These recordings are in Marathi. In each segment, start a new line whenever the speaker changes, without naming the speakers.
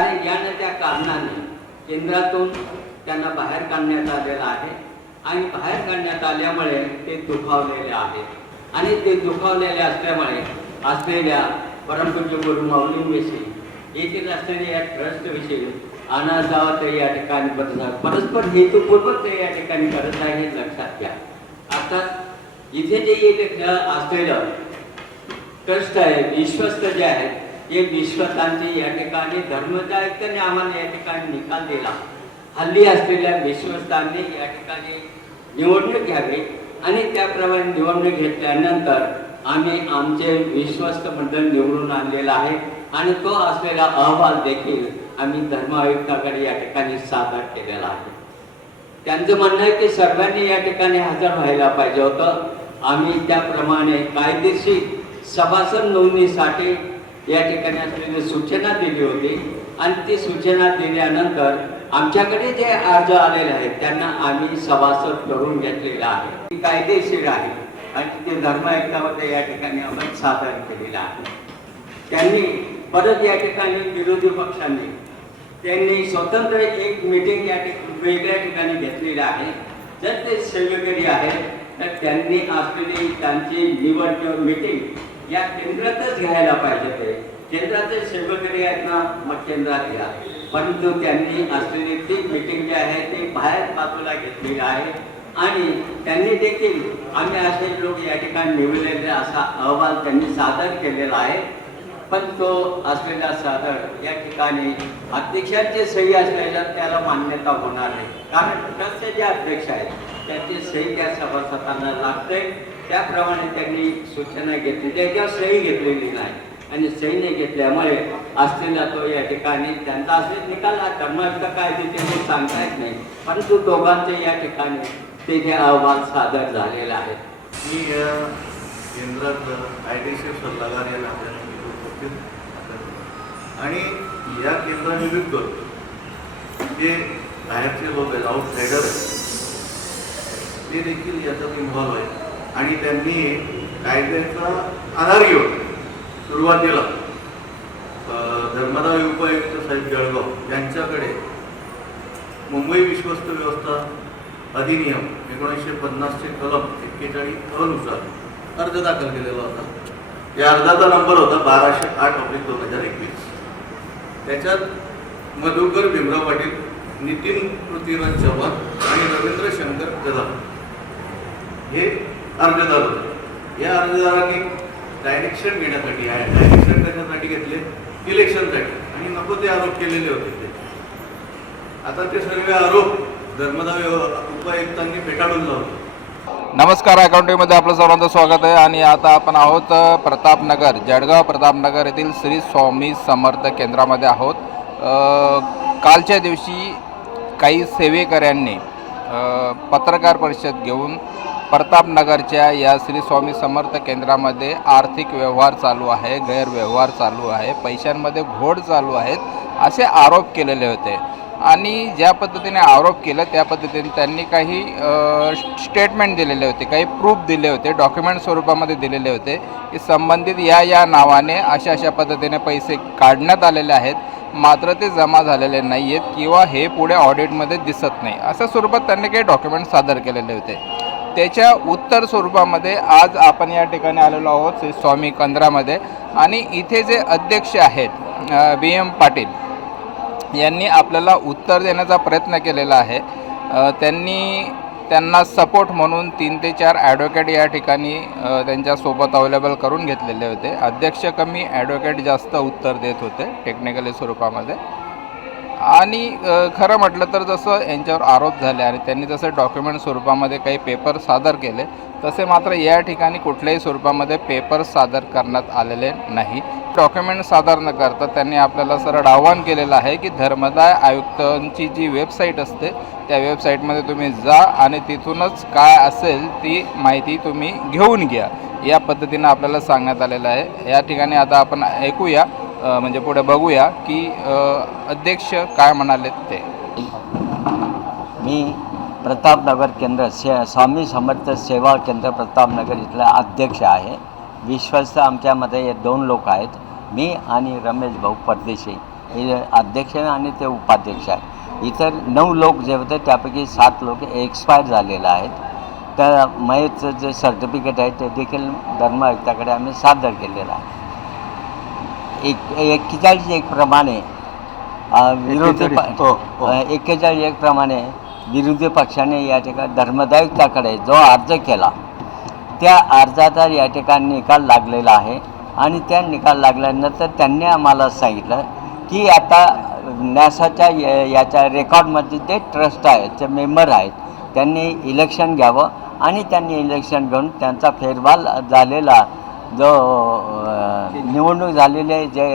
आणि या त्या कारणाने केंद्रातून त्यांना बाहेर काढण्यात आलेलं आहे. आणि बाहेर काढण्यात आल्यामुळे ते दुखावलेले आहेत आणि ते दुखावलेले असल्यामुळे असलेल्या परमपूज्य गुरु माऊलींविषयी येथील असलेल्या या ट्रस्टविषयी अनाजावत या ठिकाणी बदल परस्पर हेतुपूर्वक ते या ठिकाणी करत आहे हे लक्षात घ्या. आता इथे जे येथे असलेलं ट्रस्ट आहे विश्वस्त जे आहेत हे विश्वस्तांचे या ठिकाणी धर्मदायिकाने आम्हाला या ठिकाणी निकाल दिला. हल्ली असलेल्या विश्वस्तांनी या ठिकाणी निवडणूक घ्यावी आणि त्याप्रमाणे निवडणूक घेतल्यानंतर आम्ही आमचे विश्वस्त मंडळ निवडून आणलेला आहे आणि तो असलेला अहवाल देखील आम्ही धर्म आयुक्ताकडे या ठिकाणी सादर केलेला आहे. त्यांचं म्हणणं आहे की सर्वांनी या ठिकाणी हजर व्हायला पाहिजे होतं. आम्ही त्याप्रमाणे कायदेशीर सभासद नोंदणीसाठी या ठिकाणी असलेली सूचना दिली होती आणि ती सूचना दिल्यानंतर आमच्याकडे जे अर्ज आलेले आहेत त्यांना आम्ही सभासद करून घेतलेला आहे. ती कायदेशीर आहे आणि ते धर्म आयुक्तामध्ये या ठिकाणी आपण सादर केलेला आहे. त्यांनी परत या ठिकाणी विरोधी पक्षांनी त्यांनी स्वतंत्र एक मीटिंग या ठिकाणी वेगळ्या ठिकाणी घेतलेली आहे. जर ते सेवेकरी आहेत तर त्यांनी असलेली त्यांची निवड किंवा मीटिंग या केंद्रातच घ्यायला पाहिजे ते. केंद्राचे सेवेकरी आहेत ना मग केंद्रात घ्या. परंतु त्यांनी असलेली ती मीटिंग जी आहे ती बाहेर बाजूला घेतलेली आहे. आणि त्यांनी देखील आम्ही असे लोक या ठिकाणी निवडलेले असा अहवाल त्यांनी सादर केलेला आहे. पण तो असलेला सादर या ठिकाणी अध्यक्षांची सही असलेल्या त्याला मान्यता होणार नाही. कारण ट्रस्टचे जे अध्यक्ष आहेत त्यांची सही त्या सभासदांना लागते. त्याप्रमाणे त्यांनी सूचना घेतली. त्याच्यावर सही घेतलेली नाही. आणि सही नाही घेतल्यामुळे असलेला तो या ठिकाणी त्यांचा असे निकाल आता कर्मायुक्त काय देते हे सांगता येत नाही. परंतु दोघांचे या ठिकाणी ते जे अहवाल सादर झालेला आहे.
मी या केंद्रात आय सल्लागार या नात्याने मी उपस्थित आणि या केंद्राविरुद्ध जे बाहेरचे लोक आहेत आउटसाइडर आहेत ते देखील याच्यात इन्व्हॉल्व आहेत. आणि त्यांनी कायद्याचा आधार घेऊन सुरुवातीला धर्मदाय उपायुक्त साहेब जळगाव यांच्याकडे मुंबई विश्वस्त व्यवस्था अधिनियम एकोणीसशे पन्नासचे कलम एक्केचाळीस अनुसार अर्ज दाखल केलेला होता. या अर्जाचा नंबर होता बाराशे आठ ऑब्लिक दोन हजार एकवीस. त्याच्यात मधुकर भीमराव पाटील नितीन पृथ्वीराज चव्हाण आणि रवींद्र शंकर कदम हे अर्जदार होते. या अर्जदारांनी डायरेक्शन घेण्यासाठी आहे डायरेक्शन करण्यासाठी घेतले इलेक्शनसाठी आणि नको ते आरोप केलेले होते ते. आता ते सर्व आरोप धर्मदाय उपायुक्तांनी फेटाळून लावले.
नमस्कार अकाउंटिंगमध्ये आपलं सर्वांचं स्वागत आहे. आणि आता आपण आहोत प्रतापनगर जळगाव प्रतापनगर येथील श्री स्वामी समर्थ केंद्रामध्ये आहोत. कालच्या दिवशी काही सेवेकऱ्यांनी पत्रकार परिषद घेऊन प्रतापनगरच्या या श्री स्वामी समर्थ केंद्रामध्ये आर्थिक व्यवहार चालू आहे गैरव्यवहार चालू आहे पैशांमध्ये घोड चालू आहेत असे आरोप केलेले होते. आणि ज्या पद्धतीने आरोप केला त्या पद्धतीने त्यांनी काही स्टेटमेंट दिलेले होते काही प्रूफ दिले होते डॉक्युमेंट स्वरूपामध्ये दिलेले होते की संबंधित या या नावाने अशा अशा पद्धतीने पैसे काढण्यात आलेले आहेत. मात्र ते जमा झालेले नाही आहेत किंवा हे पुढे ऑडिटमध्ये दिसत नाही. अशा स्वरूपात त्यांनी काही डॉक्युमेंट सादर केलेले होते. त्याच्या उत्तर स्वरूपामध्ये आज आपण या ठिकाणी आलेलो आहोत श्री स्वामी कंद्रामध्ये. आणि इथे जे अध्यक्ष आहेत बी एम पाटील यांनी आपल्याला उत्तर देण्याचा प्रयत्न केलेला आहे. त्यांनी त्यांना सपोर्ट म्हणून तीन ते चार ॲडव्होकेट या ठिकाणी त्यांच्यासोबत अवेलेबल करून घेतलेले होते. अध्यक्ष कमी ॲडव्होकेट जास्त उत्तर देत होते टेक्निकली स्वरूपामध्ये. आणि खरं म्हटलं तर जसं यांच्यावर आरोप झाले आणि त्यांनी जसं डॉक्युमेंट स्वरूपामध्ये काही पेपर सादर केले तसे मात्र या ठिकाणी कुठल्याही स्वरूपामध्ये पेपर सादर करण्यात आलेले नाही. डॉक्युमेंट सादर न करता त्यांनी आपल्याला सरळ आवाहन केलेलं आहे की धर्मदाय आयुक्तांची जी वेबसाईट असते त्या वेबसाईटमध्ये तुम्ही जा आणि तिथूनच काय असेल ती माहिती तुम्ही घेऊन घ्या. या पद्धतीनं आपल्याला सांगण्यात आलेलं आहे. या ठिकाणी आता आपण ऐकूया. म्हणजे पुढे बघूया की अध्यक्ष काय म्हणाले ते.
मी प्रतापनगर केंद्र से स्वामी समर्थ सेवा केंद्र प्रतापनगर इथला अध्यक्ष आहे. विश्वस्त आमच्यामध्ये दोन लोक आहेत. मी आणि रमेश भाऊ परदेशी.
हे अध्यक्ष आणि ते उपाध्यक्ष आहे इतर नऊ लोक जे होते त्यापैकी सात लोक एक्सपायर झालेले आहेत. त्या मयतचं जे सर्टिफिकेट आहे ते देखील धर्मयुक्ताकडे आम्ही सादर केलेलं आहे. एक एक्केचाळीस एक प्रमाणे विरोधी प
हो, हो.
एक्केचाळीस एक प्रमाणे विरोधी पक्षाने या ठिकाणी धर्मदायुक्ताकडे जो अर्ज केला त्या अर्जाचा या ठिकाणी निकाल लागलेला आहे आणि त्या निकाल लागल्यानंतर त्यांनी आम्हाला सांगितलं की आता न्यासाच्या याच्या रेकॉर्डमध्ये जे ट्रस्ट आहेत जे मेंबर आहेत त्यांनी इलेक्शन घ्यावं आणि त्यांनी इलेक्शन घेऊन त्यांचा फेरबदल झालेला जो निवडणूक झालेले जे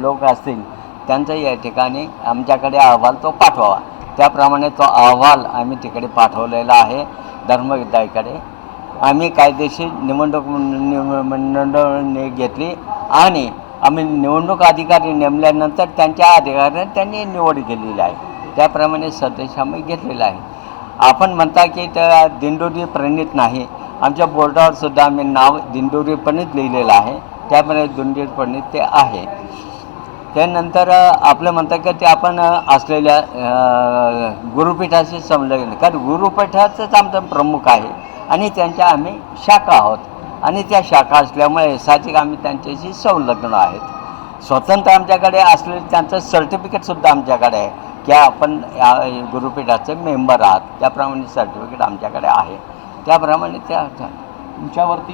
लोक असतील त्यांचा या ठिकाणी आमच्याकडे अहवाल तो पाठवावा. त्याप्रमाणे तो अहवाल आम्ही तिकडे पाठवलेला आहे धर्मविद्याकडे. आम्ही कायदेशीर निवडणूक निवडणूक घेतली आणि आम्ही निवडणूक अधिकारी नेमल्यानंतर त्यांच्या अधिकाऱ्याने त्यांनी निवड केलेली आहे. त्याप्रमाणे सदस्य आम्ही घेतलेला आहे. आपण म्हणता की त्या दिंडोरी प्रणित नाही. आमच्या बोर्डावर सुद्धा आम्ही नाव दिंडोरी लिहिलेलं आहे. त्याप्रमाणे दिंडोरी ते आहे. त्यानंतर आपलं म्हणतात की ते आपण असलेल्या गुरुपीठाशी संलग्न. कारण गुरुपीठाचंच आमचं प्रमुख आहे. आणि त्यांच्या आम्ही शाखा आहोत. आणि त्या शाखा असल्यामुळे साहजिक आम्ही त्यांच्याशी संलग्न आहेत. स्वतंत्र आमच्याकडे असलेलं त्यांचं सर्टिफिकेटसुद्धा आमच्याकडे आहे. की आपण या गुरुपीठाचे मेंबर आहात. त्याप्रमाणे सर्टिफिकेट आमच्याकडे आहे. त्याप्रमाणे त्या
तुमच्यावरती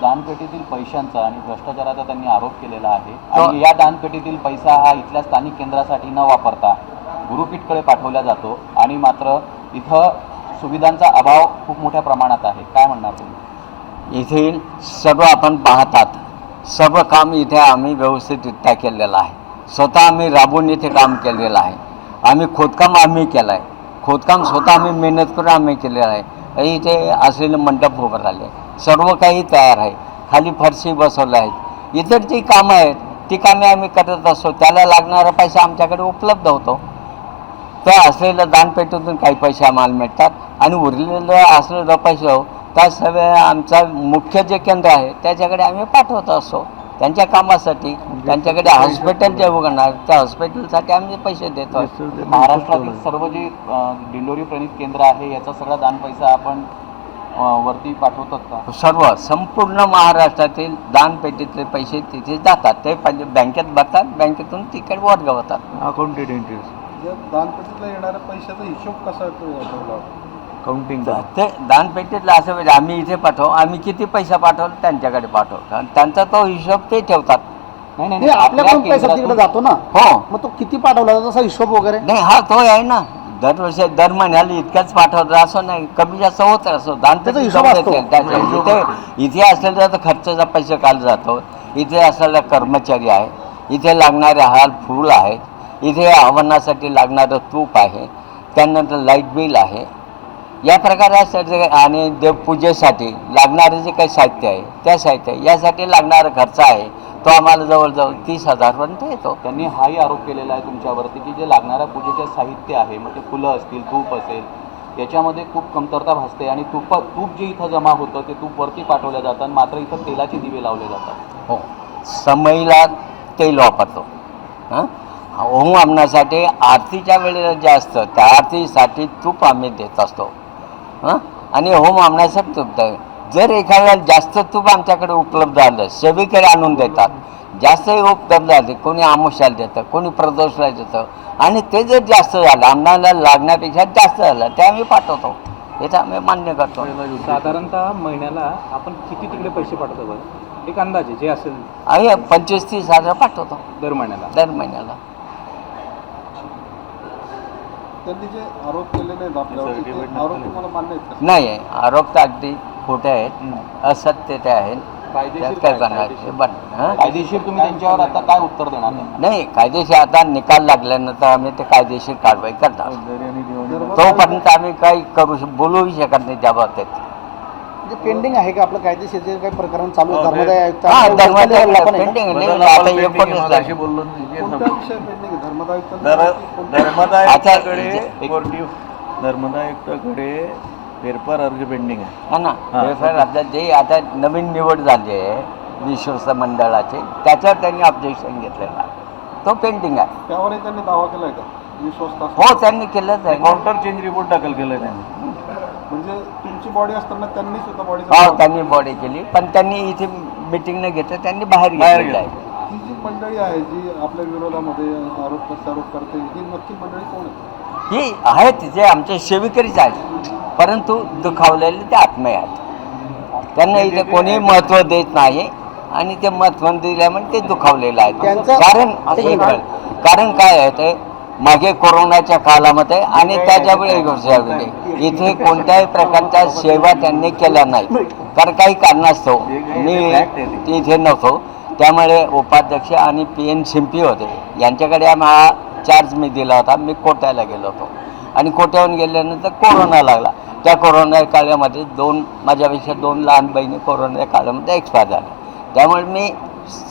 दानपेटीतील पैशांचा आणि भ्रष्टाचाराचा त्यांनी आरोप केलेला आहे. आणि या दानपेटीतील पैसा हा इथल्या स्थानिक केंद्रासाठी न वापरता गुरुपीठकडे पाठवला जातो. आणि मात्र इथं सुविधांचा अभाव खूप मोठ्या प्रमाणात आहे. काय म्हणणार तुम्ही?
इथे सर्व आपण पाहतात. सर्व काम इथे आम्ही व्यवस्थितरित्या केलेलं आहे. स्वतः आम्ही राबून इथे काम केलेलं आहे. आम्ही खोदकाम आम्ही केलं आहे खोदकाम स्वतः आम्ही मेहनत करून आम्ही केलेलं आहे. इथे असलेले मंडप उभं राहिले. सर्व काही तयार आहे. खाली फरशी बसवल्या आहेत. इतर जी कामं आहेत ती कामे आम्ही करत असतो. त्याला लागणारा पैसा आमच्याकडे उपलब्ध होतो. त्या असलेल्या दानपेटीतून काही पैसे आम्हाला मिळतात. आणि उरलेलं असलेलं पैसे हो, त्या सगळ्या आमचा मुख्य जे केंद्र आहे त्याच्याकडे आम्ही पाठवत असतो. त्यांच्या कामासाठी त्यांच्याकडे हॉस्पिटल जे उघडणार त्या हॉस्पिटलसाठी आम्ही पैसे देतो
महाराष्ट्रातील सर्व जे अ, दिंडोरी प्रणित केंद्र आहे याचा सगळा दान पैसा आपण वरती पाठवतात का
सर्व संपूर्ण महाराष्ट्रातील दानपेटीतले पैसे तिथे जातात. ते पहिले बँकेत भरतात बँकेतून तिकडे वर्ग होतात
या दानपेटीतला येणाऱ्या पैशाचा हिशोब कसा
काउंटिंग
ते दानपेटीतलं असं म्हणजे आम्ही इथे पाठवू. आम्ही किती पैसा पाठवला त्यांच्याकडे पाठवतो आणि त्यांचा तो हिशोब ते ठेवतात.
नाही नाही
नाही
नाही,
आपल्याकडून
आपल्या
पैसा तिकडे
केंद्रातून-
जातो ना.
हो.
मग तो किती पाठवला जातो, तसा हिशोब वगैरे?
नाही हा तो आहे ना. दरवर्षी दर महिन्याला इतकंच पाठवतो. असं नाही कमी जास्त होत असो
त्याचा हिशोब असतो.
इथे इथे असलेला तर खर्चाचा पैसे काल जातो. इथे असलेला कर्मचारी आहे इथे लागणारे हाल फूल आहेत. इथे हवनासाठी लागणारं तूप आहे. त्यानंतर लाइट बिल आहे. या प्रकारे सगळे आणि देवपूजेसाठी लागणारे जे काही साहित्य आहे त्या साहित्य यासाठी लागणारा खर्च आहे तो आम्हाला जवळजवळ तीस हजारपर्यंत येतो.
त्यांनी हाही आरोप केलेला आहे तुमच्यावरती की जे लागणाऱ्या पूजेचे साहित्य आहे मग ते फुलं असतील तूप असेल याच्यामध्ये खूप कमतरता भासते आणि तूप तूप जे इथं जमा होतं ते तूप वरती पाठवलं जातं आणि मात्र इथं तेलाचे दिवे लावले जातात.
हो. समईला तेल वापरतो. हां? होम हवनासाठी आरतीच्या वेळेला जे असतं त्या आरतीसाठी तूप आम्ही देत असतो. हां? आणि होम हवनासाठी तूप जर एखाद्या जास्त तूप आमच्याकडे उपलब्ध झालं सेवेकडे आणून देतात. जास्त उपलब्ध झाले कोणी आमुष्याला देतं कोणी प्रदोषला देतं. आणि ते जर जास्त झालं आम्हाला लागण्यापेक्षा जास्त झालं ते आम्ही पाठवतो. तर आम्ही मान्य करतो.
साधारणतः महिन्याला आपण किती तिकडे पैसे पाठवतो एक अंदाजे जे असेल.
आम्ही पंचवीस तीस हजार पाठवतो.
दर महिन्याला.
दर महिन्याला.
त्यांनी जे आरोप केले नाहीत आपल्यावर ते आरोप तुम्हाला मान्य आहेत का?
नाही आरोप तर अगदी खोटे आहेत. असत्य ते आहेत.
कायदेशीर
त्यात काय? करणार?
कायदेशीर?
हं?
तुम्ही त्यांच्यावर आता काय उत्तर देणार? त्यांना?
नाही कायदेशीर आता निकाल लागल्यानंतर आम्ही ते कायदेशीर कारवाई करणार. तोपर्यंत आम्ही काही करू श- बोलूही शकत नाही त्या बाबतीत.
पेंडिंग आहे का आपलं? कायदेशीर जे काही प्रकरण चालू आहे
हो,
धर्मदाय आयुक्त
हा धर्मादाय
पण आहे
आता
अशी बोललो नाही.
कोणत्या विषय पेंडिंग आहे? धर्मदाय आयुक्तांनी
धर-
कोणत्या-
धर्मदायुक्ताकडे
आता-
कोर्टी- धर्मदायुक्ताकडे फेरफार अर्ज पेंडिंग आहे.
हा ना
हा.
जे आता नवीन निवड झाली आहे विश्वस्त मंडळाची त्याच्यावर त्यांनी ऑब्जेक्शन घेतलेलं. आहे तो पेंडिंग आहे.
त्यावरही त्यांनी दावा केलाय का? विश्वास
हो त्यांनी केलंच आहे. ना.
काउंटर चेंज रिपोर्ट दाखल केलाय त्यांनी.
म्हणजे तुमची बॉडी असताना त्यांनी सुद्धा बॉडी
हो त्यांनी बॉडी केली. पण त्यांनी इथे मिटिंग न घेता त्यांनी बाहेर
बाहेर
घेतलेलं आहे.
ही जी मंडळी आहे जी आपल्या विरोधामध्ये आरोप प्रत्यारोप करते ही नक्की मंडळी कोण आहे?
ही आहेत जे आमचे सेविकरीच आहेत. परंतु दुखावलेले ते आत्मे आहेत. त्यांना इथे कोणी महत्त्व देत नाही आणि ते महत्त्व दिल्यामुळे ते दुखावलेले आहेत. कारण हे कळ- कारण काय आहे ते मागे कोरोनाच्या काळामध्ये आणि त्याच्या वेळी इथे कोणत्याही प्रकारच्या सेवा त्यांनी केल्या नाही. कारण काही कारणास्तव मी इथे नव्हतो. त्यामुळे उपाध्यक्ष आणि पी एन शिंपी होते. यांच्याकडे हा चार्ज मी दिला होता. मी कोट्याला गेलो होतो. आणि कोट्याहून गेल्यानंतर कोरोना लागला. त्या कोरोना काळामध्ये दोन माझ्यापेक्षा दोन लहान बहिणी कोरोना काळामध्ये एक्सपायर झाल्या. त्यामुळे मी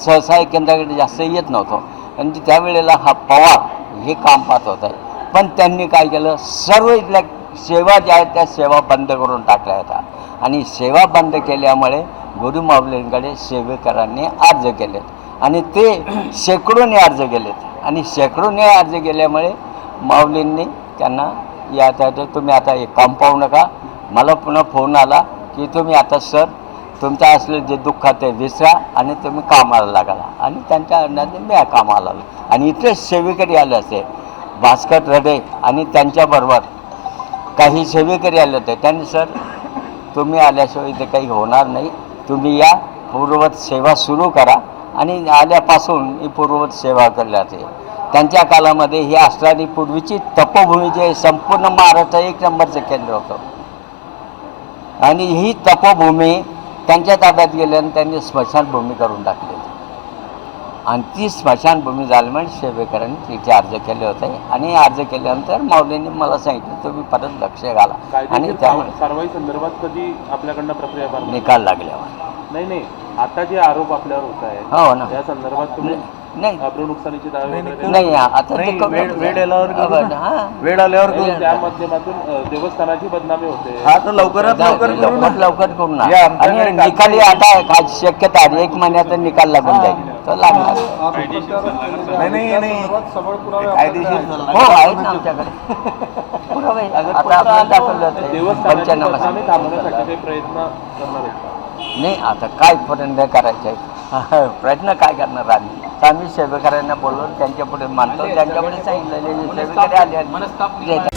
सहसा केंद्राकडे जास्त येत नव्हतो. आणि त्यावेळेला हा पवार हे काम पाहत होता. पण त्यांनी काय केलं? सर्व इथल्या सेवा ज्या आहेत त्या सेवा बंद करून टाकल्या होत्या. आणि सेवा बंद केल्यामुळे गुरुमाऊलींकडे सेवेकरांनी अर्ज केलेत. आणि ते शेकडोने अर्ज केलेत. आणि शेकडोने अर्ज केल्यामुळे माऊलींनी त्यांना या तुम्ही आता एक काम पाहू नका. मला पुन्हा फोन आला की तुम्ही आता सर तुमच्या असले जे दुःख ते विसरा आणि तुम्ही कामाला लागला. आणि त्यांच्या अन्नाने मी या कामाला लागलो आणि इथे सेवेकरी आले असते भास्कर रडे आणि त्यांच्याबरोबर काही सेवेकरी आले होते. त्यांनी सर तुम्ही आल्याशिवाय इथे काही होणार नाही. तुम्ही या पूर्ववत सेवा सुरू करा. आणि आल्यापासून ही पूर्ववत सेवा केली जाते त्यांच्या काळामध्ये ही असणारी पूर्वीची तपोभूमी जे संपूर्ण महाराष्ट्र एक नंबरचं केंद्र होतं. आणि ही तपोभूमी त्यांच्या ताब्यात गेल्यानं त्यांनी स्मशानभूमी करून टाकली. आणि ती स्मशानभूमी झाल्यामुळे सेवेकरांनी तिथे अर्ज केले होते. आणि अर्ज केल्यानंतर माऊलींनी मला सांगितलं तुम्ही परत लक्ष घाला. आणि त्यामुळे
कारवाई संदर्भात कधी आपल्याकडनं प्रक्रिया?
निकाल लागल्यावर.
नाही नाही. आता जे आरोप आपल्यावर होत आहेत
हो ना.
या संदर्भात तुम्ही
नाही.
नुकसानीची दावे वगैरे
नाही आता ते
नाही,
करू
वेळ-. वेळ आल्यावर करू
हा,
ना.
हा.
वेळ आल्यावर करू.
त्या माध्यमातून अ, देवस्थानाची बदनामी होते.
हा तर लवकरात लवकर करू ना.
लवकर लवकर करू ना.
या आमच्याकडे
आणि निकाली आता काय शक्यता आहे एक महिन्यात निकाल लागून जाईल. तर लागणार.
नाही, कायदेशीर.
हो ना आमच्याकडे. पुरावे आता आपण दाखवलं होतं.
देवस्थानाची
पंचनामा
बदनामी थांबवण्यासाठी काही प्रयत्न करणार आहेत का?
नाही आता काय प्रयत्न करायचे प्रयत्न काय करणार आम्ही? आम्ही सेवेकऱ्यांना बोलवून त्यांच्या पुढे मानतो त्यांच्या पुढे सांगितलेले जे सेवेकरी आले